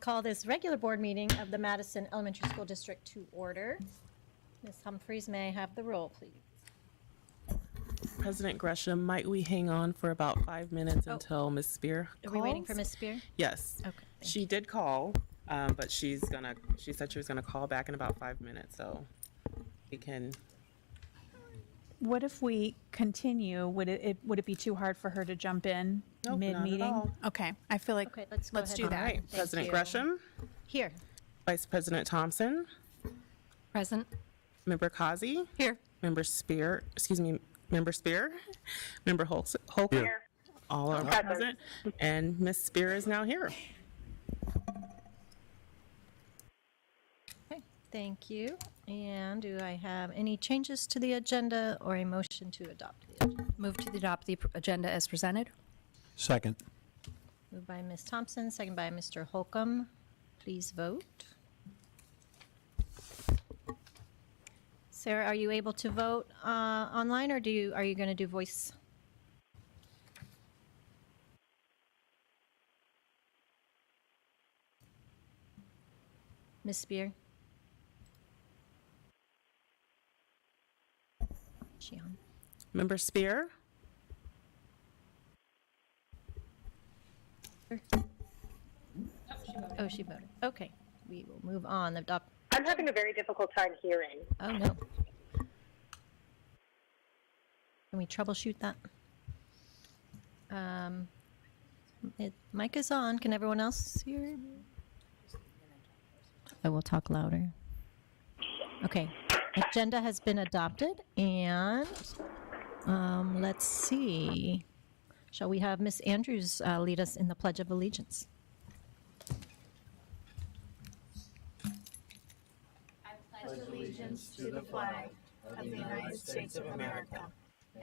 call this regular board meeting of the Madison Elementary School District to order. Ms. Humphries, may I have the roll, please? President Gresham, might we hang on for about 5 minutes until Ms. Spear calls? Are we waiting for Ms. Spear? Yes. Okay. She did call, but she said she was gonna call back in about 5 minutes, so we can. What if we continue? Would it be too hard for her to jump in Nope, mid-meeting? not at all. Okay, I feel like Okay, let's go ahead. do that. All right, Thank President you. Gresham, Here. Vice President Thompson, Present. Member Kazi, Here. Member Spear, Member Holcomb, Here. all are present, and Ms. Spear is now here. Okay, thank you. And do I have any changes to the agenda or a motion to adopt the agenda? Move to adopt the agenda as presented. Second. Moved by Ms. Thompson, second by Mr. Holcomb. Please vote. Sarah, are you able to vote online, or are you going to do voice? Ms. Spear? Is she on? Member Spear, Oh, she voted. Okay, we will move on. I'm having a very difficult time hearing. Oh, no. Can we troubleshoot that? Mic is on. Can everyone else hear? I will talk louder. Okay. Agenda has been adopted, and let's see. Shall we have Ms. Andrews lead us in the Pledge of Allegiance? allegiance to the flag of the United States of America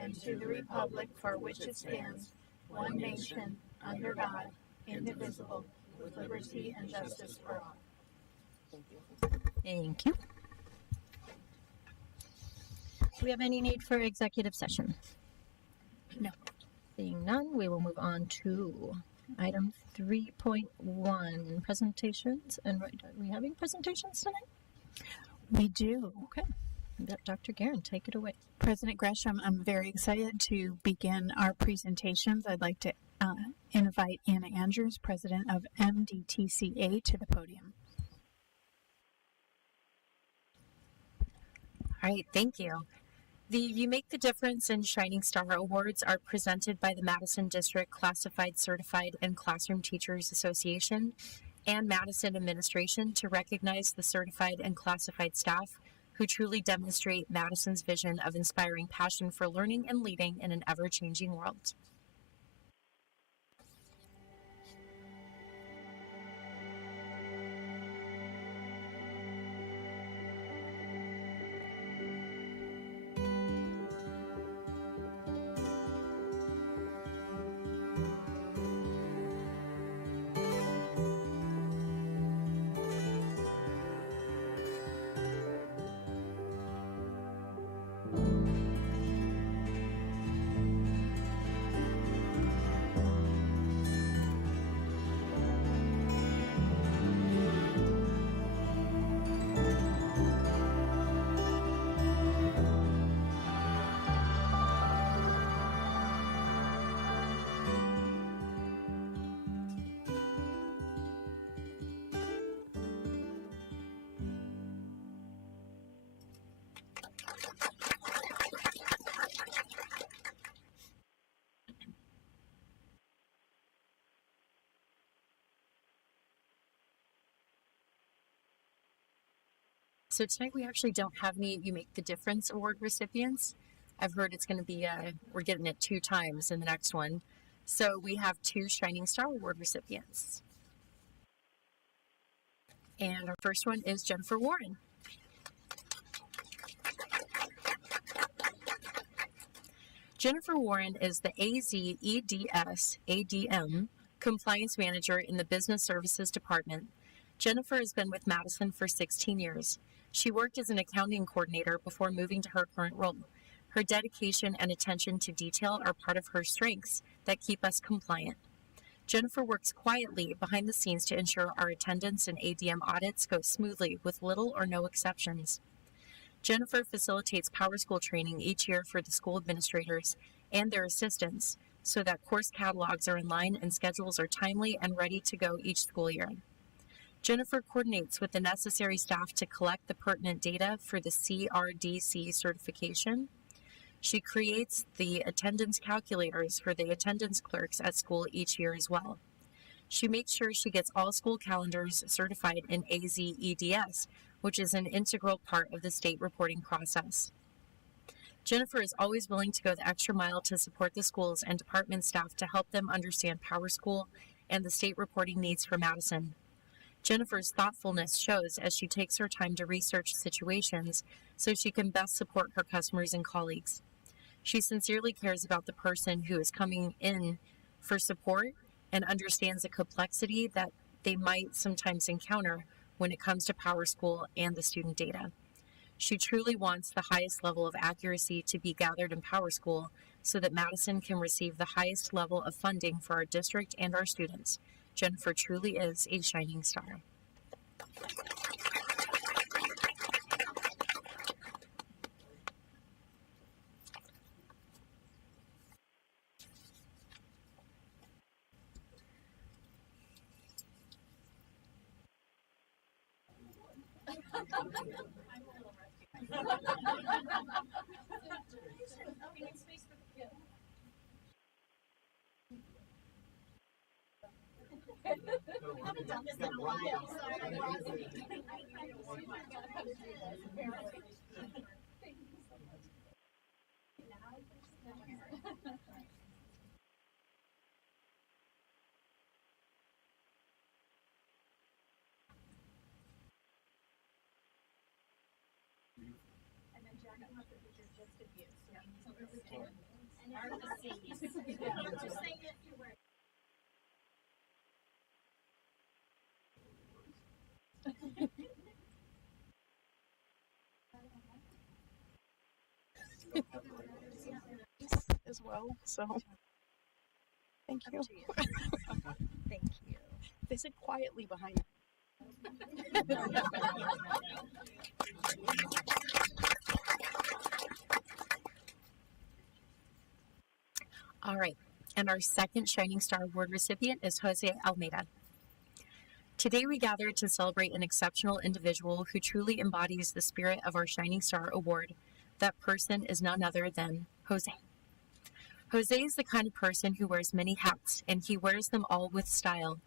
and to the republic for which it stands, one nation, under God, indivisible, with liberty and justice for all. Thank you. Do we have any need for executive session? No. Seeing none, we will move on to item 3.1, presentations. And are we having presentations tonight? We do. Okay. Dr. Guerin, take it away. President Gresham, I'm very excited to begin our presentations. I'd like to invite Anna Andrews, President of MDTCA, to the podium. All right, thank you. The You Make the Difference and Shining Star Awards are presented by the Madison District Classified, Certified, and Classroom Teachers Association and Madison Administration to recognize the certified and classified staff who truly demonstrate Madison's vision of inspiring passion for learning and leading in an ever-changing world. So tonight we actually don't have any You Make the Difference Award recipients. I've heard it's going to be, we're getting it 2 times in the next one. So we have 2 Shining Star Award recipients. And our first one is Jennifer Warren. Jennifer Warren is the AZEDS ADM Compliance Manager in the Business Services Department. Jennifer has been with Madison for 16 years. She worked as an accounting coordinator before moving to her current role. Her dedication and attention to detail are part of her strengths that keep us compliant. Jennifer works quietly behind the scenes to ensure our attendance and ADM audits go smoothly with little or no exceptions. Jennifer facilitates PowerSchool training each year for the school administrators and their assistants so that course catalogs are in line and schedules are timely and ready to go each school year. Jennifer coordinates with the necessary staff to collect the pertinent data for the CRDC certification. She creates the attendance calculators for the attendance clerks at school each year as well. She makes sure she gets all school calendars certified in AZEDS, which is an integral part of the state reporting process. Jennifer is always willing to go the extra mile to support the schools and department staff to help them understand PowerSchool and the state reporting needs for Madison. Jennifer's thoughtfulness shows as she takes her time to research situations so she can best support her customers and colleagues. She sincerely cares about the person who is coming in for support and understands the complexity that they might sometimes encounter when it comes to PowerSchool and the student data. She truly wants the highest level of accuracy to be gathered in PowerSchool so that Madison can receive the highest level of funding for our district and our students. Jennifer truly is a shining star. As well, so thank you. Thank you. They said quietly behind. All right, and our second Shining Star Award recipient is Jose Almeida. Today we gather to celebrate an exceptional individual who truly embodies the spirit of our Shining Star Award. That person is none other than Jose. Jose is the kind of person who wears many hats, and he wears them all with style.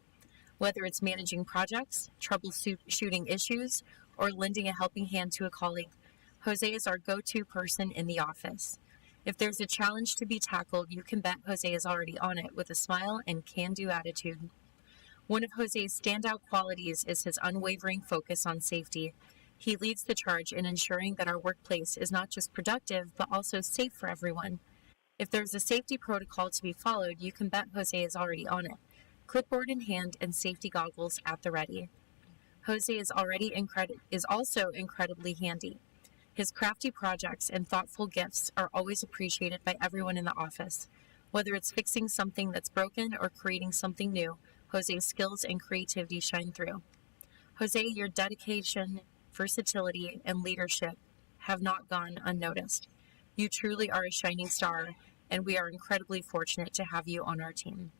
Whether it's managing projects, troubleshooting issues, or lending a helping hand to a colleague, Jose is our go-to person in the office. If there's a challenge to be tackled, you can bet Jose is already on it with a smile and can-do attitude. One of Jose's standout qualities is his unwavering focus on safety. He leads the charge in ensuring that our workplace is not just productive, but also safe for everyone. If there's a safety protocol to be followed, you can bet Jose is already on it. Clipboard in hand and safety goggles at the ready. Jose is also incredibly handy. His crafty projects and thoughtful gifts are always appreciated by everyone in the office. Whether it's fixing something that's broken or creating something new, Jose's skills and creativity shine through. Jose, your dedication, versatility, and leadership have not gone unnoticed. You truly are a shining star, and we are incredibly fortunate to have you on our team.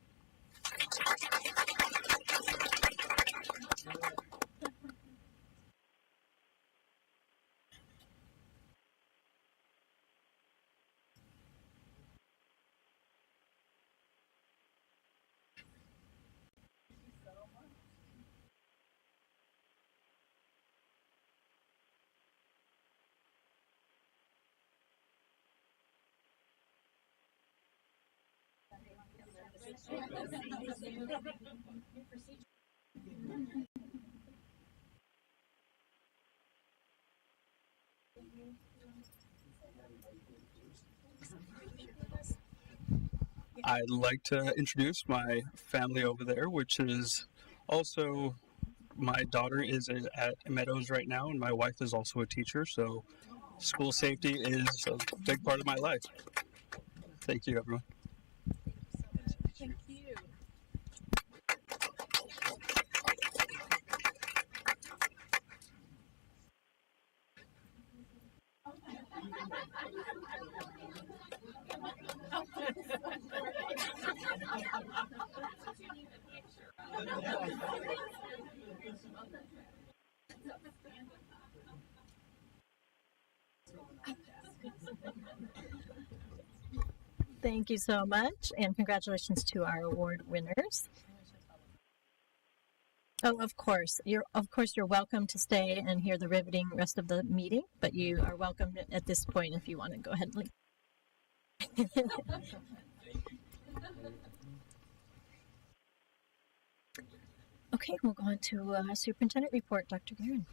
I'd like to introduce my family over there, which is also my daughter is at Meadows right now, and my wife is also a teacher. So school safety is a big part of my life. Thank you, everyone. Thank you. Thank you so much, and congratulations to our award winners. Oh, of course, you're welcome to stay and hear the riveting rest of the meeting, but you are welcome at this point if you want to go ahead and leave. Okay, we'll go on to superintendent report, Dr. Guerin.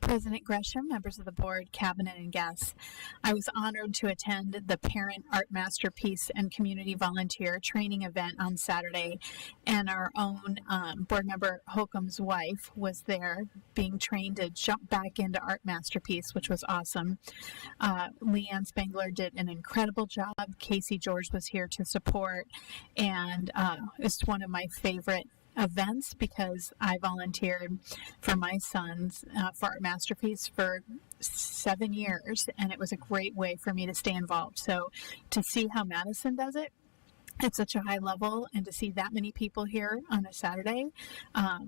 President Gresham, members of the board, cabinet, and guests. I was honored to attend the Parent Art Masterpiece and Community Volunteer Training event on Saturday, and our own board member Holcomb's wife was there being trained to jump back into Art Masterpiece, which was awesome. Leanne Spangler did an incredible job. Casey George was here to support, and it's one of my favorite events because I volunteered for my sons for Art Masterpiece for 7 years, and it was a great way for me to stay involved. So to see how Madison does it at such a high level and to see that many people here on a Saturday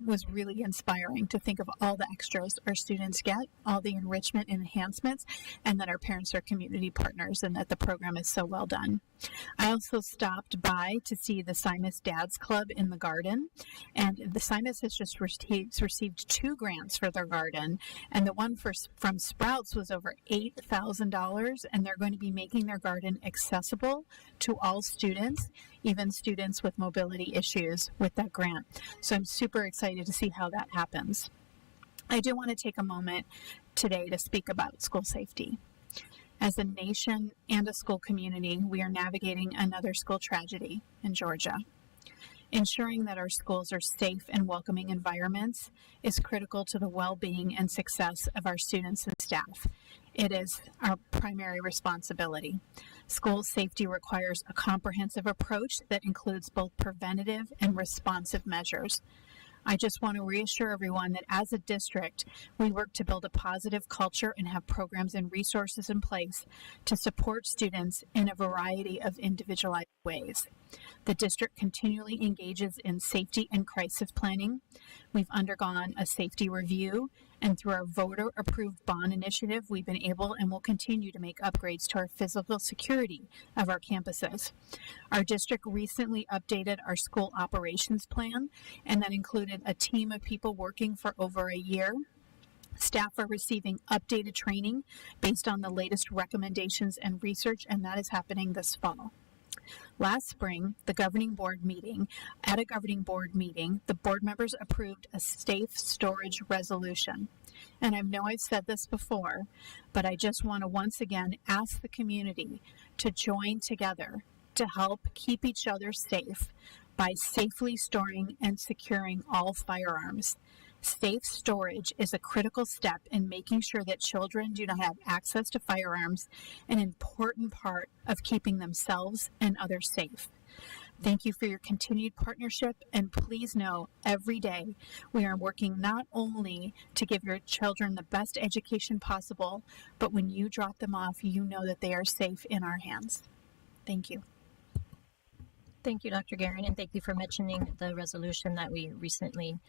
was really inspiring to think of all the extras our students get, all the enrichment and enhancements, and that our parents are community partners and that the program is so well done. I also stopped by to see the Simus Dads Club in the garden, and the Simus has just received 2 grants for their garden, and the one from Sprouts was over $8,000, and they're going to be making their garden accessible to all students, even students with mobility issues with that grant. So I'm super excited to see how that happens. I do want to take a moment today to speak about school safety. As a nation and a school community, we are navigating another school tragedy in Georgia. Ensuring that our schools are safe and welcoming environments is critical to the well-being and success of our students and staff. It is our primary responsibility. School safety requires a comprehensive approach that includes both preventative and responsive measures. I just want to reassure everyone that as a district, we work to build a positive culture and have programs and resources in place to support students in a variety of individualized ways. The district continually engages in safety and crisis planning. We've undergone a safety review, and through our voter-approved bond initiative, we've been able and will continue to make upgrades to our physical security of our campuses. Our district recently updated our school operations plan, and that included a team of people working for over a year. Staff are receiving updated training based on the latest recommendations and research, and that is happening this fall. Last spring, at a governing board meeting, the board members approved a safe storage resolution. And I know I've said this before, but I just want to once again ask the community to join together to help keep each other safe by safely storing and securing all firearms. Safe storage is a critical step in making sure that children do not have access to firearms, an important part of keeping themselves and others safe. Thank you for your continued partnership, and please know every day we are working not only to give your children the best education possible, but when you drop them off, you know that they are safe in our hands. Thank you. Thank you, Dr. Guerin, and thank you for mentioning the resolution that we recently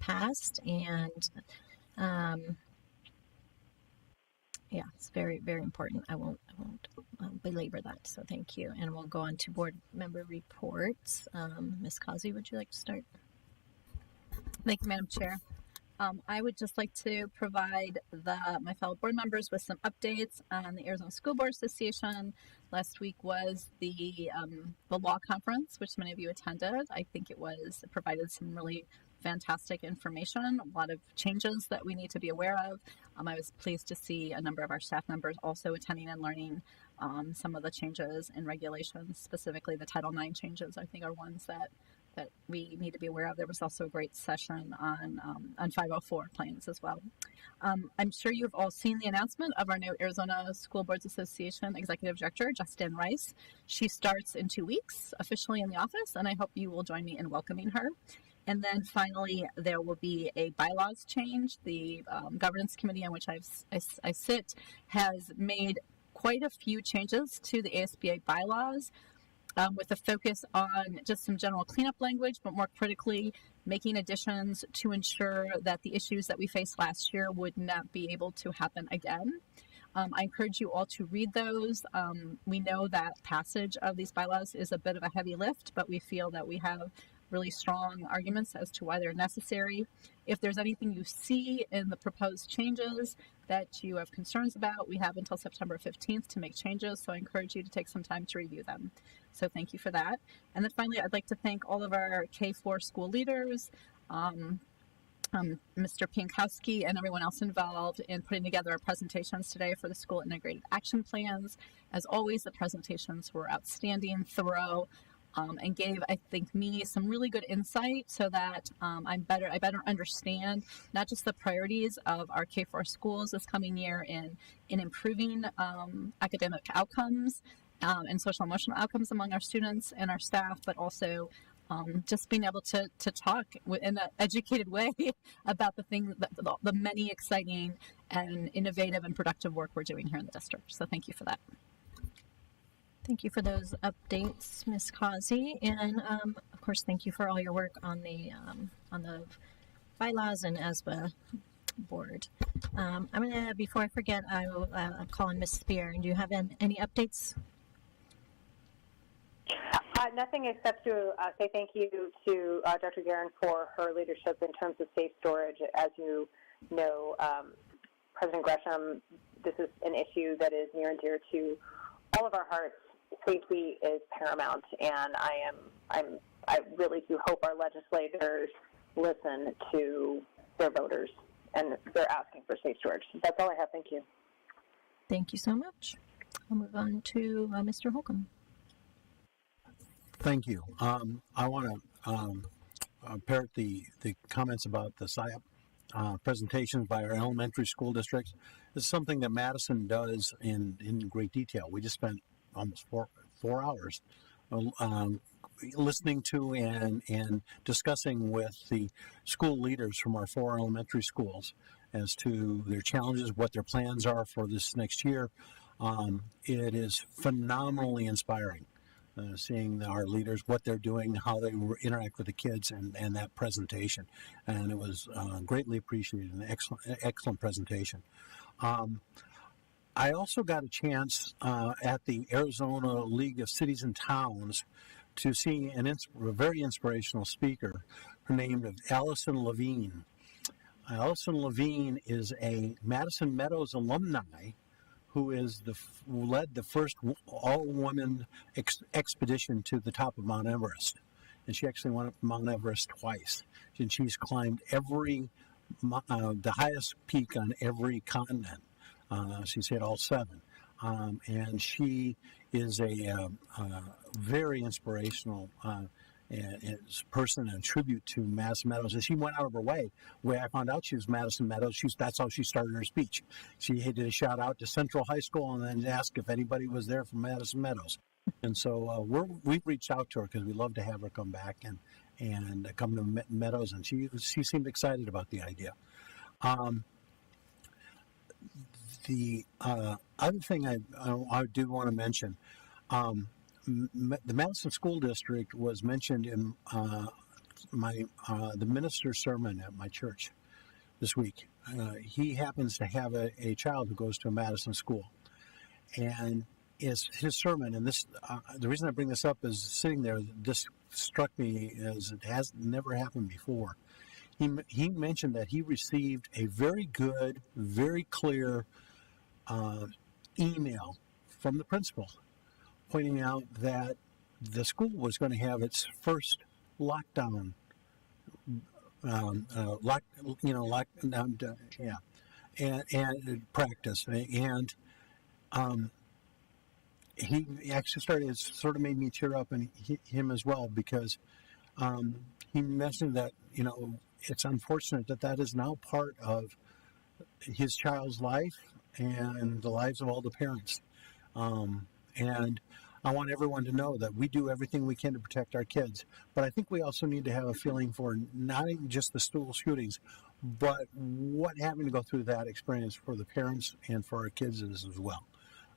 passed, and yeah, it's very, very important. I won't belabor that, so thank you. And we'll go on to board member reports. Ms. Causey, would you like to start? Thank you, Madam Chair. I would just like to provide my fellow board members with some updates on the Arizona School Board Association. Last week was the law conference, which many of you attended. I think it provided some really fantastic information, a lot of changes that we need to be aware of. I was pleased to see a number of our staff members also attending and learning some of the changes in regulations, specifically the Title IX changes, I think are ones that we need to be aware of. There was also a great session on 504 plans as well. I'm sure you've all seen the announcement of our new Arizona School Boards Association Executive Director, Justin Rice. She starts in 2 weeks officially in the office, and I hope you will join me in welcoming her. And then finally, there will be a bylaws change. The governance committee on which I sit has made quite a few changes to the ASBA bylaws with a focus on just some general cleanup language, but more critically, making additions to ensure that the issues that we faced last year would not be able to happen again. I encourage you all to read those. We know that passage of these bylaws is a bit of a heavy lift, but we feel that we have really strong arguments as to why they're necessary. If there's anything you see in the proposed changes that you have concerns about, we have until September 15th to make changes, so I encourage you to take some time to review them. So thank you for that. And then finally, I'd like to thank all of our K-4 school leaders, Mr. Pinkowski and everyone else involved in putting together our presentations today for the school integrated action plans. As always, the presentations were outstanding, thorough, and gave, I think, me some really good insight so that I better understand not just the priorities of our K-4 schools this coming year in improving academic outcomes and social emotional outcomes among our students and our staff, but also just being able to talk in an educated way about the things, the many exciting and innovative and productive work we're doing here in the district. So thank you for that. Thank you for those updates, Ms. Causey, and of course, thank you for all your work on the bylaws and ASBA board. I'm gonna, before I forget, I'll call on Ms. Spear. Do you have any updates? Nothing except to say thank you to Dr. Guerin for her leadership in terms of safe storage. As you know, President Gresham, this is an issue that is near and dear to all of our hearts. Safety is paramount, and I really do hope our legislators listen to their voters, and they're asking for safe storage. That's all I have. Thank you. Thank you so much. I'll move on to Mr. Holcomb. Thank you. I want to parrot the comments about the SIAP presentations by our elementary school districts. It's something that Madison does in great detail. We just spent almost four hours listening to and discussing with the school leaders from our 4 elementary schools as to their challenges, what their plans are for this next year. It is phenomenally inspiring. Seeing our leaders, what they're doing, how they interact with the kids, and that presentation. And it was greatly appreciated, an excellent presentation. I also got a chance at the Arizona League of Cities and Towns to see a very inspirational speaker. Her name is Allison Levine. Allison Levine is a Madison Meadows alumni who led the first all-woman expedition to the top of Mount Everest. And she actually went up Mount Everest twice. And she's climbed the highest peak on every continent. She's hit all 7. And she is a very inspirational person and tribute to Madison Meadows. And she went out of her way. The way I found out she was Madison Meadows, that's how she started her speech. She did a shout out to Central High School and then asked if anybody was there from Madison Meadows. And so we've reached out to her because we'd love to have her come back and come to Meadows. And she seemed excited about the idea. The other thing I do want to mention, the Madison School District was mentioned in the minister's sermon at my church this week. He happens to have a child who goes to a Madison school, and his sermon. And this, the reason I bring this up is sitting there. This struck me as it has never happened before. He mentioned that he received a very good, very clear email from the principal, pointing out that the school was going to have its first lockdown, and practice. And he actually started, it sort of made me tear up, and him as well, because he mentioned that, it's unfortunate that is now part of his child's life and the lives of all the parents. And I want everyone to know that we do everything we can to protect our kids. But I think we also need to have a feeling for not even just the school shootings, but what having to go through that experience for the parents and for our kids is as well.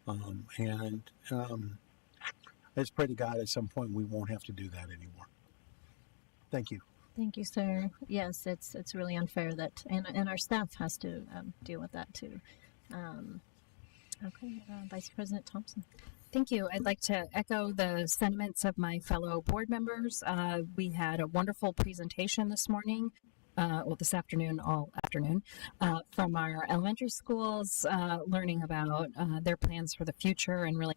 I just pray to God at some point we won't have to do that anymore. Thank you. Thank you, sir. Yes, it's really unfair that, and our staff has to deal with that too. Okay, Vice President Thompson. Thank you. I'd like to echo the sentiments of my fellow board members. We had a wonderful presentation this morning, this afternoon, all afternoon, from our elementary schools, learning about their plans for the future and really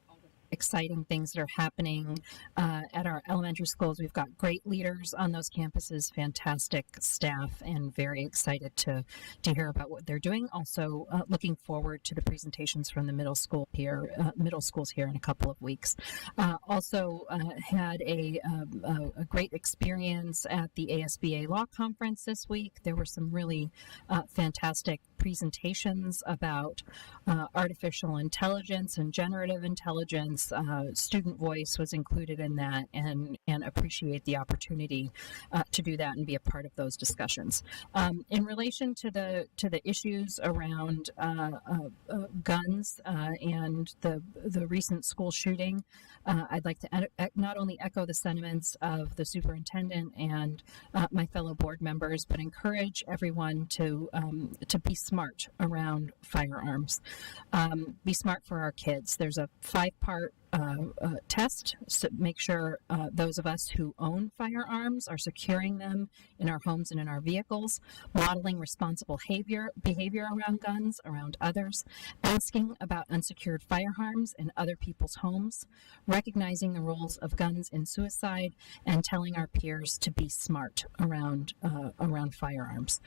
exciting things that are happening at our elementary schools. We've got great leaders on those campuses, fantastic staff, and very excited to hear about what they're doing. Also, looking forward to the presentations from the middle schools here in a couple of weeks. Also, had a great experience at the ASBA Law Conference this week. There were some really fantastic presentations about artificial intelligence and generative intelligence. Student voice was included in that, and appreciate the opportunity to do that and be a part of those discussions. In relation to the issues around guns and the recent school shooting, I'd like to not only echo the sentiments of the superintendent and my fellow board members, but encourage everyone to be smart around firearms. Be smart for our kids. There's a 5-part test. So make sure those of us who own firearms are securing them in our homes and in our vehicles, modeling responsible behavior around guns, around others, asking about unsecured firearms in other people's homes, recognizing the roles of guns in suicide, and telling our peers to be smart around firearms.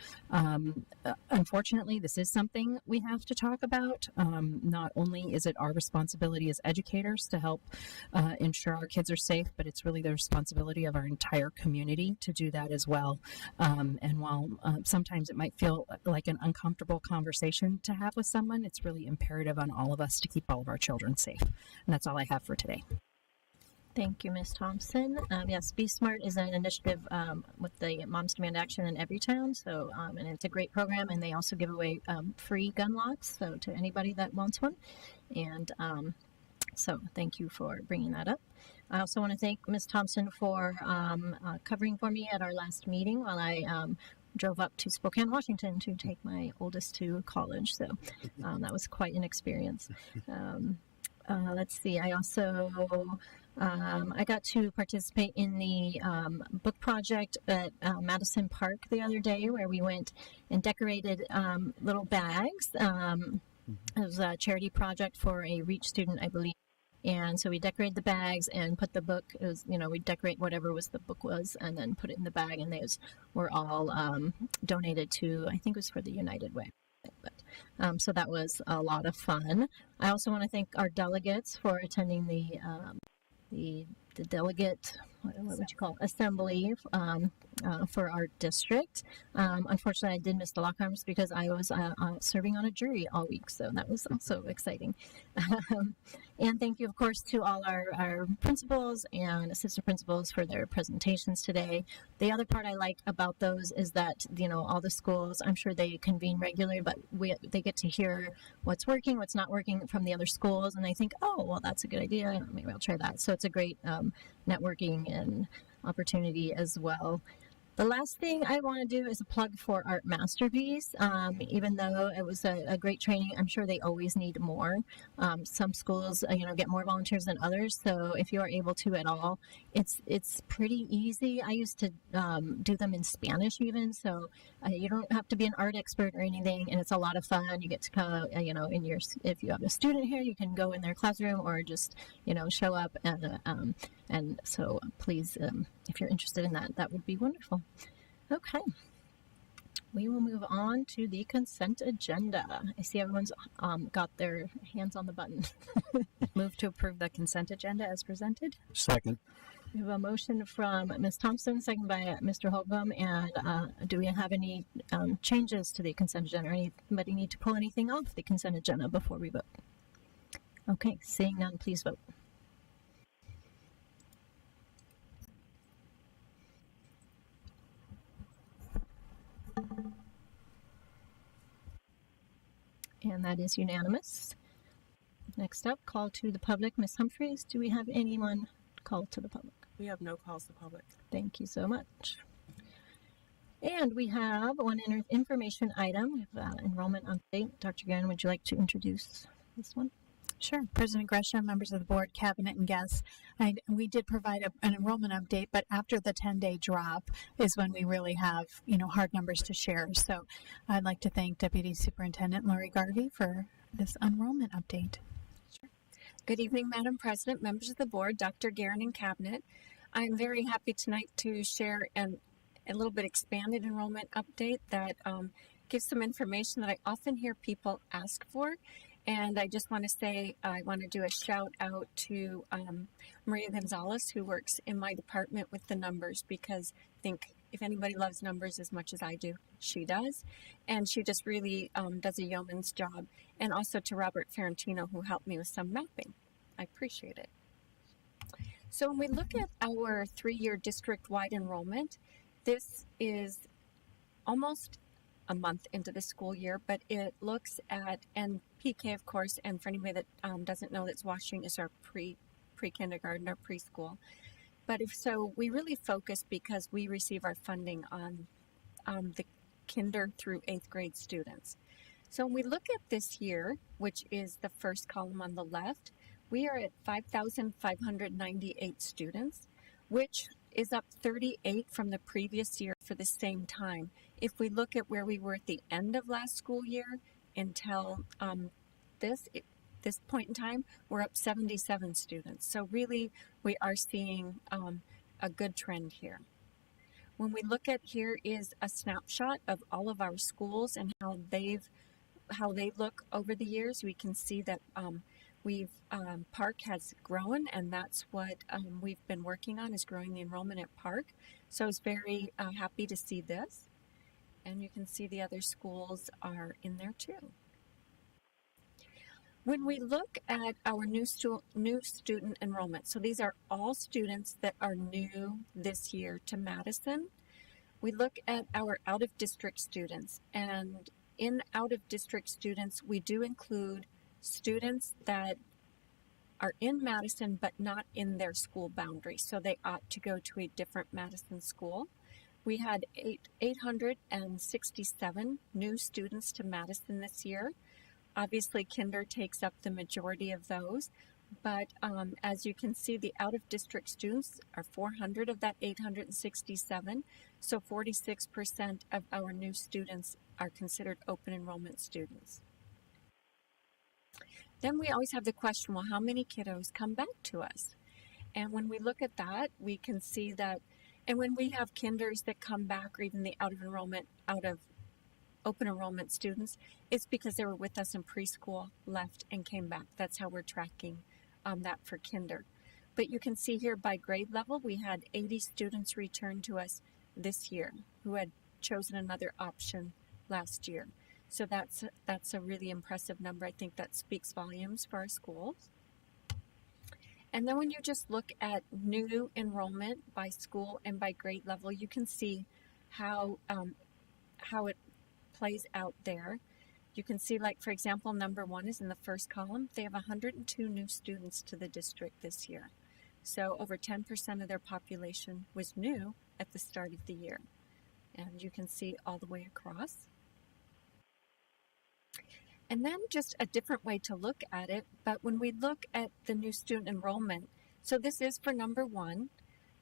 Unfortunately, this is something we have to talk about. Not only is it our responsibility as educators to help ensure our kids are safe, but it's really the responsibility of our entire community to do that as well. And while sometimes it might feel like an uncomfortable conversation to have with someone, it's really imperative on all of us to keep all of our children safe. And that's all I have for today. Thank you, Ms. Thompson. Yes, Be Smart is an initiative with the Moms Demand Action in Everytown. So, and it's a great program, and they also give away free gun locks, so to anybody that wants one. And so, thank you for bringing that up. I also want to thank Ms. Thompson for covering for me at our last meeting while I drove up to Spokane, Washington to take my oldest to college. So that was quite an experience. Let's see. I also I got to participate in the book project at Madison Park the other day, where we went and decorated little bags. It was a charity project for a REACH student, I believe. And so we decorated the bags and put the book, it was, we'd decorate whatever the book was and then put it in the bag, and those were all donated to, I think it was for the United Way. But, so that was a lot of fun. I also want to thank our delegates for attending the delegate, what would you call it, assembly for our district. Unfortunately, I did miss the law conference because I was serving on a jury all week, so that was also exciting. And thank you, of course, to all our principals and assistant principals for their presentations today. The other part I like about those is that, all the schools, I'm sure they convene regularly, but they get to hear what's working, what's not working from the other schools, and I think, oh, well, that's a good idea. Maybe I'll try that. So it's a great networking and opportunity as well. The last thing I want to do is a plug for Art Masterpiece. Even though it was a great training, I'm sure they always need more. Some schools, get more volunteers than others. So if you are able to at all, it's pretty easy. I used to do them in Spanish even. So you don't have to be an art expert or anything, and it's a lot of fun. You get to come, if you have a student here, you can go in their classroom or just, show up and so please, if you're interested in that, that would be wonderful. Okay. We will move on to the consent agenda. I see everyone's got their hands on the button. Move to approve the consent agenda as presented. Second. We have a motion from Ms. Thompson, second by Mr. Holcomb. And do we have any changes to the consent agenda, or anybody need to pull anything off the consent agenda before we vote? Okay, seeing none, please vote. And that is unanimous. Next up, call to the public. Ms. Humphreys, do we have anyone called to the public? We have no calls to public. Thank you so much. And we have one information item. We have enrollment update. Dr. Guerin, would you like to introduce this one? Sure. President Gresham, members of the board, cabinet, and guests. We did provide an enrollment update, but after the 10-day drop is when we really have, hard numbers to share. So I'd like to thank Deputy Superintendent Lori Garvey for this enrollment update. Good evening, Madam President, members of the board, Dr. Guerin, and cabinet. I'm very happy tonight to share a little bit expanded enrollment update that gives some information that I often hear people ask for. And I just want to say, I want to do a shout out to Maria Gonzalez, who works in my department with the numbers, because I think if anybody loves numbers as much as I do, she does. And she just really does a yeoman's job. And also to Robert Ferrantino, who helped me with some mapping. I appreciate it. So when we look at our 3-year district-wide enrollment, this is almost a month into the school year, but it looks at, and PK of course, and for anybody that doesn't know, that's watching, is our pre-kindergarten, our preschool. But if so, we really focus because we receive our funding on the kinder through 8th grade students. So when we look at this year, which is the first column on the left, we are at 5,598 students, which is up 38 from the previous year for the same time. If we look at where we were at the end of last school year until this point in time, we're up 77 students. So really, we are seeing a good trend here. When we look at, here is a snapshot of all of our schools and how they look over the years. We can see that Park has grown, and that's what we've been working on, is growing the enrollment at Park. So I was very happy to see this. And you can see the other schools are in there too. When we look at our new student enrollment, so these are all students that are new this year to Madison. We look at our out-of-district students, and in out-of-district students, we do include students that are in Madison but not in their school boundary, so they ought to go to a different Madison school. We had 867 new students to Madison this year. Obviously, kinder takes up the majority of those, but as you can see, the out-of-district students are 400 of that 867, so 46% of our new students are considered open enrollment students. Then we always have the question, well, how many kiddos come back to us? And when we look at that, we can see that, and when we have kinders that come back, or even the out of open enrollment students, it's because they were with us in preschool, left, and came back. That's how we're tracking that for kinder. But you can see here by grade level, we had 80 students return to us this year who had chosen another option last year. So that's a really impressive number. I think that speaks volumes for our schools. And then when you just look at new enrollment by school and by grade level, you can see how it plays out there. You can see, like, for example, number 1 is in the first column. They have 102 new students to the district this year. So over 10% of their population was new at the start of the year. And you can see all the way across. And then just a different way to look at it, but when we look at the new student enrollment, so this is for number 1.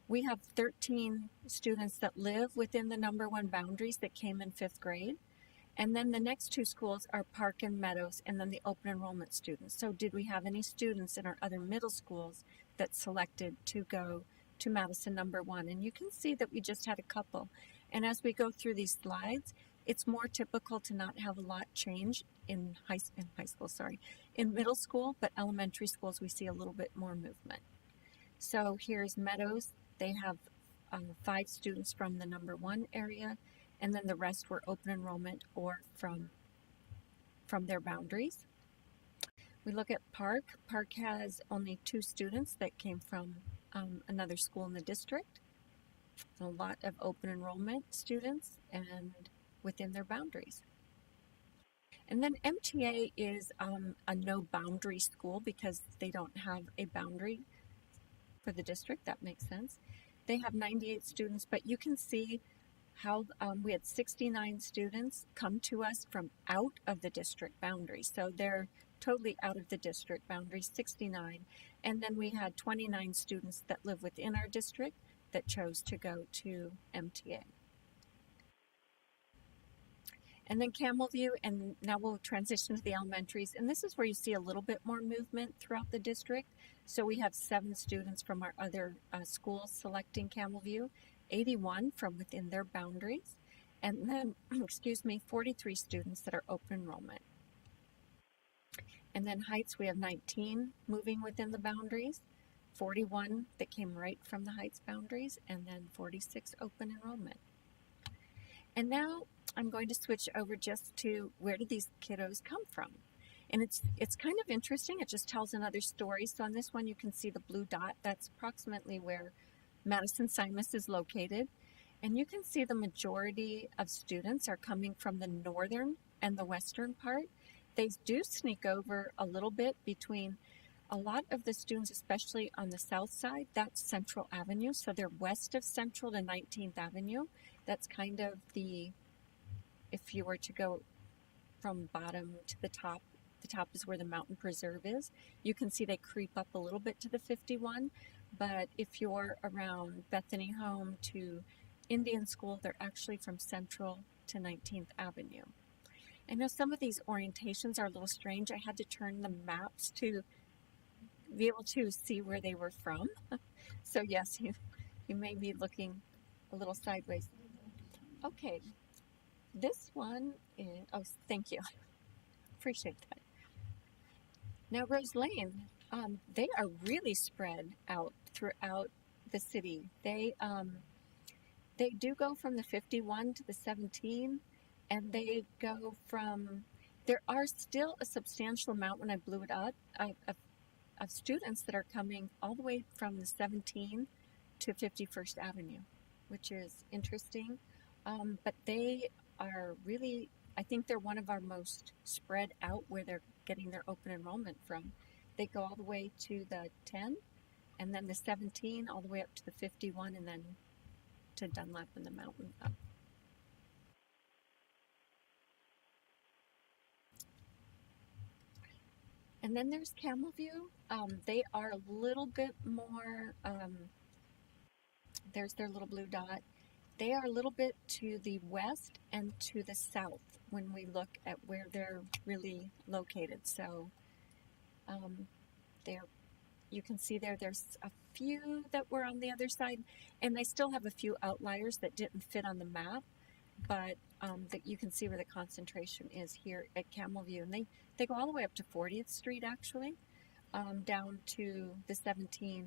We have 13 students that live within the number 1 boundaries that came in 5th grade. And then the next 2 schools are Park and Meadows, and then the open enrollment students. So did we have any students in our other middle schools that selected to go to Madison number 1? And you can see that we just had a couple. And as we go through these slides, it's more typical to not have a lot change in in middle school, but elementary schools we see a little bit more movement. So here's Meadows. They have 5 students from the number 1 area, and then the rest were open enrollment or from their boundaries. We look at Park. Park has only 2 students that came from another school in the district. A lot of open enrollment students and within their boundaries. And then MTA is a no boundary school because they don't have a boundary for the district. That makes sense. They have 98 students, but you can see how we had 69 students come to us from out of the district boundaries. So they're totally out of the district boundaries, 69. And then we had 29 students that live within our district that chose to go to MTA. And then Camelview, and now we'll transition to the elementaries. And this is where you see a little bit more movement throughout the district. So we have 7 students from our other schools selecting Camelview, 81 from within their boundaries, and then, 43 students that are open enrollment. And then Heights, we have 19 moving within the boundaries, 41 that came right from the Heights boundaries, and then 46 open enrollment. And now I'm going to switch over just to where did these kiddos come from? And it's kind of interesting. It just tells another story. So on this one, you can see the blue dot. That's approximately where Madison-Simus is located. And you can see the majority of students are coming from the northern and the western part. They do sneak over a little bit between a lot of the students, especially on the south side. That's Central Avenue. So they're west of Central to 19th Avenue. That's kind of if you were to go from bottom to the top is where the Mountain Preserve is. You can see they creep up a little bit to the 51, but if you're around Bethany Home to Indian School, they're actually from Central to 19th Avenue. I know some of these orientations are a little strange. I had to turn the maps to be able to see where they were from. So yes, you may be looking a little sideways. Okay, this one is, oh, thank you. Appreciate that. Now, Rose Lane, they are really spread out throughout the city. They do go from the 51 to the 17, and they go from, there are still a substantial amount when I blew it up of students that are coming all the way from the 17 to 51st Avenue, which is interesting. But they are really, I think they're one of our most spread out where they're getting their open enrollment from. They go all the way to the 10, and then the 17, all the way up to the 51, and then to Dunlap and the Mountain up. And then there's Camelview. They are a little bit more, there's their little blue dot. They are a little bit to the west and to the south when we look at where they're really located. So you can see there's a few that were on the other side, and they still have a few outliers that didn't fit on the map, but that you can see where the concentration is here at Camelview. And they go all the way up to 40th Street, actually, down to the 17,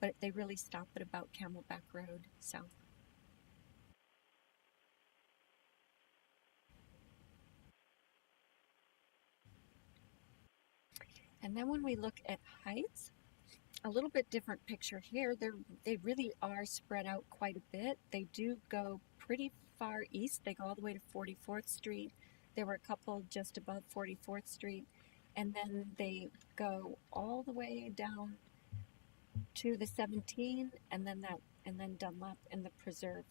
but they really stop at about Camelback Road south. And then when we look at Heights, a little bit different picture here. They really are spread out quite a bit. They do go pretty far east. They go all the way to 44th Street. There were a couple just above 44th Street. And then they go all the way down to the 17, and then Dunlap and the Preserve,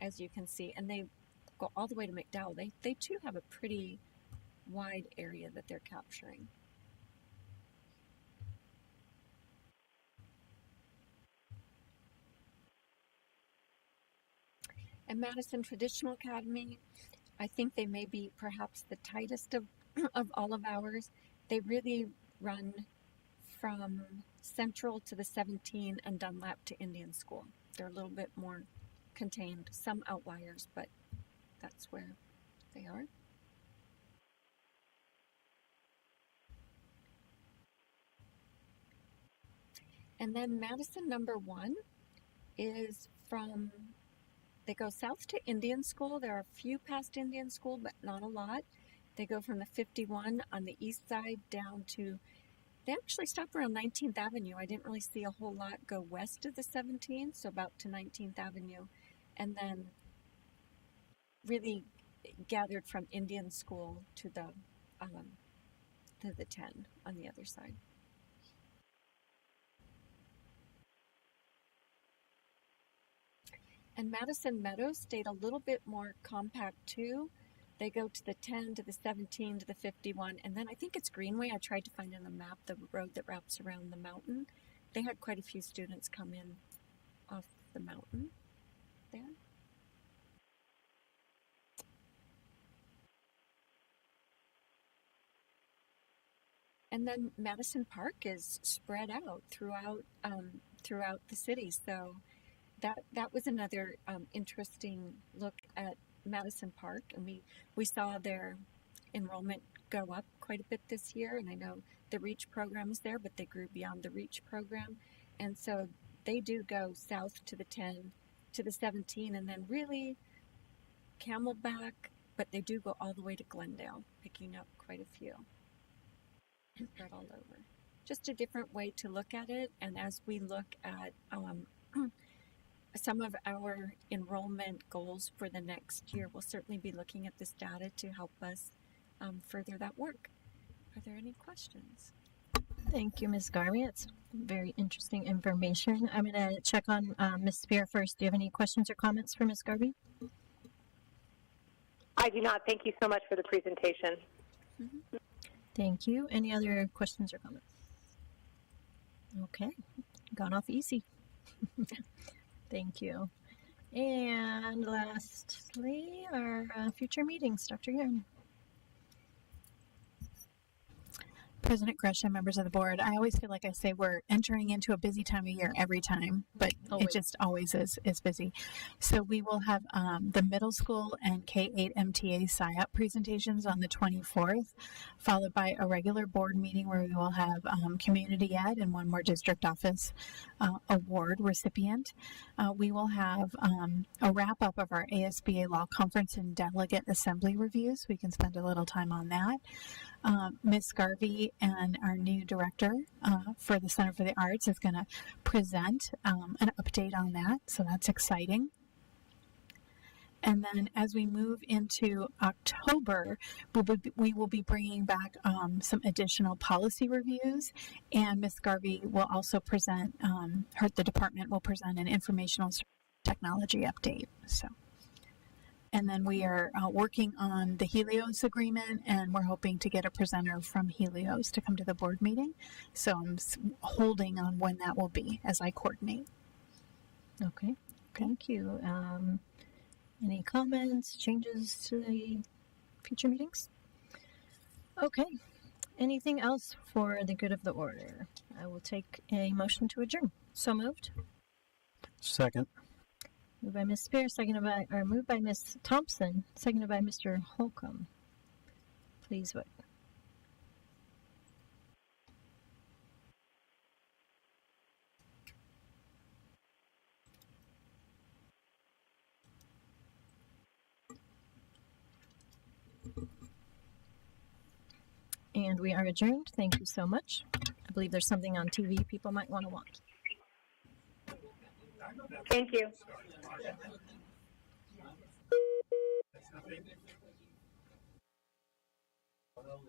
as you can see. And they go all the way to McDowell. They too have a pretty wide area that they're capturing. And Madison Traditional Academy, I think they may be perhaps the tightest of all of ours. They really run from Central to the 17 and Dunlap to Indian School. They're a little bit more contained, some outliers, but that's where they are. And then Madison number 1 is from, they go south to Indian School. There are a few past Indian School, but not a lot. They go from the 51 on the east side down to, they actually stop around 19th Avenue. I didn't really see a whole lot go west of the 17, so about to 19th Avenue. And then really gathered from Indian School to the 10 on the other side. And Madison Meadows stayed a little bit more compact too. They go to the 10, to the 17, to the 51, and then I think it's Greenway. I tried to find on the map the road that wraps around the mountain. They had quite a few students come in off the mountain there. And then Madison Park is spread out throughout the city. So that was another interesting look at Madison Park, and we saw their enrollment go up quite a bit this year. And I know the REACH program is there, but they grew beyond the REACH program, and so they do go south to the 10, to the 17, and then really Camelback, but they do go all the way to Glendale, picking up quite a few. Spread all over. Just a different way to look at it. And as we look at some of our enrollment goals for the next year, we'll certainly be looking at this data to help us further that work. Are there any questions? Thank you, Ms. Garvey. It's very interesting information. I'm going to check on Ms. Spear first. Do you have any questions or comments for Ms. Garvey? I do not. Thank you so much for the presentation. Mm-hmm. Thank you. Any other questions or comments? Okay, gone off easy. Thank you. And lastly, our future meetings, Dr. Guerin. President Gresham, members of the board, I always feel like I say we're entering into a busy time of year every time, but Always. it just always is busy. So we will have the middle school and K-8 MTA PSYOP presentations on the 24th, followed by a regular board meeting where we will have community ed and one more district office award recipient. We will have a wrap up of our ASBA Law Conference and Delegate Assembly reviews. We can spend a little time on that. Ms. Garvey and our new director for the Center for the Arts is going to present an update on that, so that's exciting. And then as we move into October, we will be bringing back some additional policy reviews, and Ms. Garvey will also present, the department will present an informational technology update. So. And then we are working on the Helios agreement, and we're hoping to get a presenter from Helios to come to the board meeting. So I'm holding on when that will be as I coordinate. Okay, thank you. Any comments, changes to the future meetings? Okay, anything else for the good of the order? I will take a motion to adjourn. So moved. Second. Moved by Ms. Spear, moved by Ms. Thompson, seconded by Mr. Holcomb. Please vote. And we are adjourned. Thank you so much. I believe there's something on TV people might want to watch. Thank you. Well,